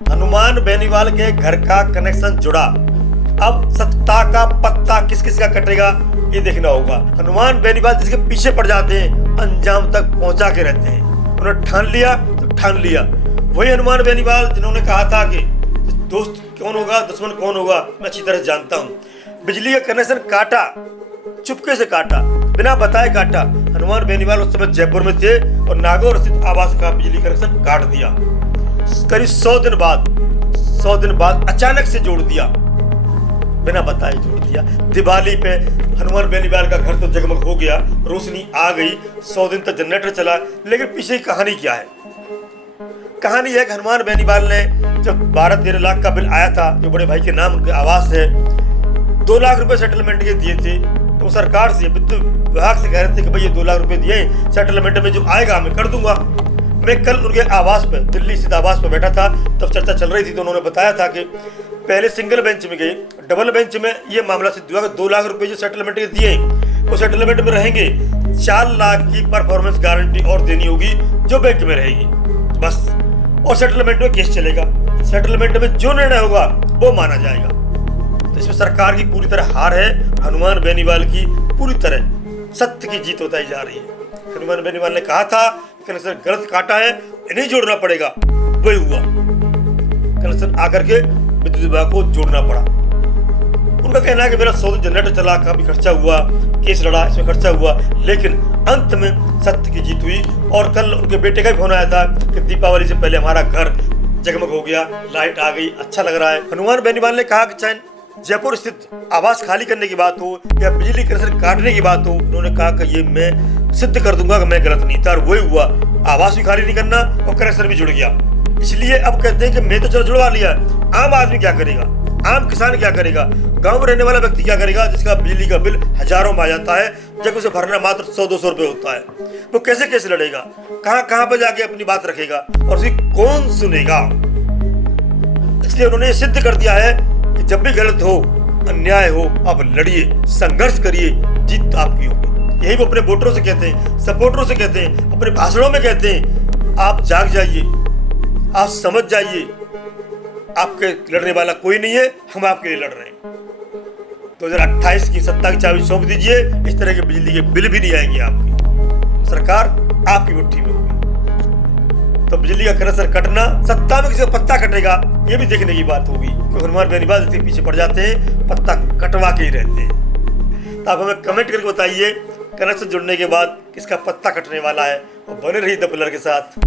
हनुमान बेनीवाल के घर का कनेक्शन जुड़ा। अब सत्ता का पत्ता किस किस का कटेगा ये देखना होगा। हनुमान बेनीवाल जिसके पीछे पड़ जाते हैं अंजाम तक पहुंचा के रहते हैं। उन्होंने ठान लिया तो ठान लिया। वही हनुमान बेनीवाल जिन्होंने कहा था कि दोस्त कौन होगा दुश्मन कौन होगा मैं अच्छी तरह जानता हूँ। बिजली का कनेक्शन काटा, चुपके से काटा, बिना बताए काटा। हनुमान बेनीवाल उस समय जयपुर में थे और नागौर स्थित आवास का बिजली कनेक्शन काट दिया। करीब 100 दिन बाद अचानक से जोड़ दिया, बिना बताए जोड़ दिया। दिवाली पे हनुमान बेनीवाल का घर तो जगमग हो गया, रोशनी आ गई, 100 दिन तक जनरेटर चला। लेकिन पीछे की कहानी क्या है? कहानी है कि हनुमान बेनीवाल ने जब 12-13 लाख का बिल आया था, जो बड़े भाई के नाम उनके आवास है, 2 लाख रुपए सेटलमेंट के दिए थे। तो सरकार से विद्युत विभाग से कह रहे थे कि भाई ये 2 लाख रुपए दिए, सेटलमेंट में जो आएगा मैं कर दूंगा। मैं कल उनके आवास पे, दिल्ली स्थित आवास पे बैठा था, तब चर्चा चल रही थी। तो उन्होंने बताया था कि पहले सिंगल बेंच में गए, डबल बेंच में ये मामला सिद्ध हुआ कि 2 लाख रुपए जो सेटलमेंट के दिए वो सेटलमेंट में रहेंगे। 4 लाख की परफॉर्मेंस गारंटी और देनी होगी जो बैंक में रहेगी बस। और सेटलमेंट में केस चलेगा, सेटलमेंट में जो निर्णय होगा वो माना जाएगा। तो इसमें सरकार की पूरी तरह हार है। हनुमान बेनीवाल की पूरी तरह सत्य की जीत बताई जा रही है। हनुमान बेनीवाल ने कहा था कनेक्शन गलत काटा है, इन्हें जोड़ना पड़ेगा, वही हुआ। कनेक्शन आकर के विद्युत विभाग को जोड़ना पड़ा। उनका कहना है कि मेरा 100 दिन जनरेटर चला, काफी खर्चा हुआ, केस लड़ा, इसमें खर्चा हुआ, लेकिन अंत में सत्य की जीत हुई। और कल उनके बेटे का भी फोन आया था कि दीपावली से पहले हमारा घर जगमग हो गया, लाइट आ गई, अच्छा लग रहा है। हनुमान बेनीवाल ने कहा कि चाहे जयपुर स्थित आवास खाली करने की बात हो या बिजली कनेक्शन काटने की बात हो, उन्होंने कहा कि ये मैं सिद्ध कर दूंगा कि मैं गलत नहीं था। और वही हुआ, आवास भी खाली नहीं करना और कनेक्शन भी जुड़ गया। इसलिए अब कहते हैं कि मैं तो चलो जुड़वा लिया, आम आदमी क्या करेगा, आम किसान क्या करेगा, गांव में रहने वाला व्यक्ति क्या करेगा जिसका बिजली का बिल हजारों में आ जाता है, जब उसे भरना मात्र 100-200 रुपए होता है। वो कैसे लड़ेगा, कहां पे जाके अपनी बात रखेगा और उसे कौन सुनेगा। इसलिए उन्होंने सिद्ध कर दिया है कि जब भी गलत हो, अन्याय हो, आप लड़िए, संघर्ष करिए, जीत आपकी होगी। यही वो अपने वोटरों से कहते हैं, सपोर्टरों से कहते हैं, अपने भाषणों में कहते हैं। आप जाग जाइए, आप समझ जाइए, आपके लड़ने वाला कोई नहीं है, हम आपके लिए लड़ रहे हैं। 2028 की सत्ता की चाबी सौंप दीजिए, इस तरह के बिजली के बिल भी नहीं आएंगे आपकी, सरकार आपकी मुट्ठी में होगी। तो बिजली का कनेक्शन कटना, सत्ता में किसी का पत्ता कटेगा ये भी देखने की बात होगी। क्योंकि हनुमान बेनीवाल इसके पीछे पड़ जाते हैं, पत्ता कटवा के ही रहते हैं। तो आप हमें कमेंट करके बताइए कनेक्शन जुड़ने के बाद किसका पत्ता कटने वाला है। और बने रहिए द पिलर के साथ।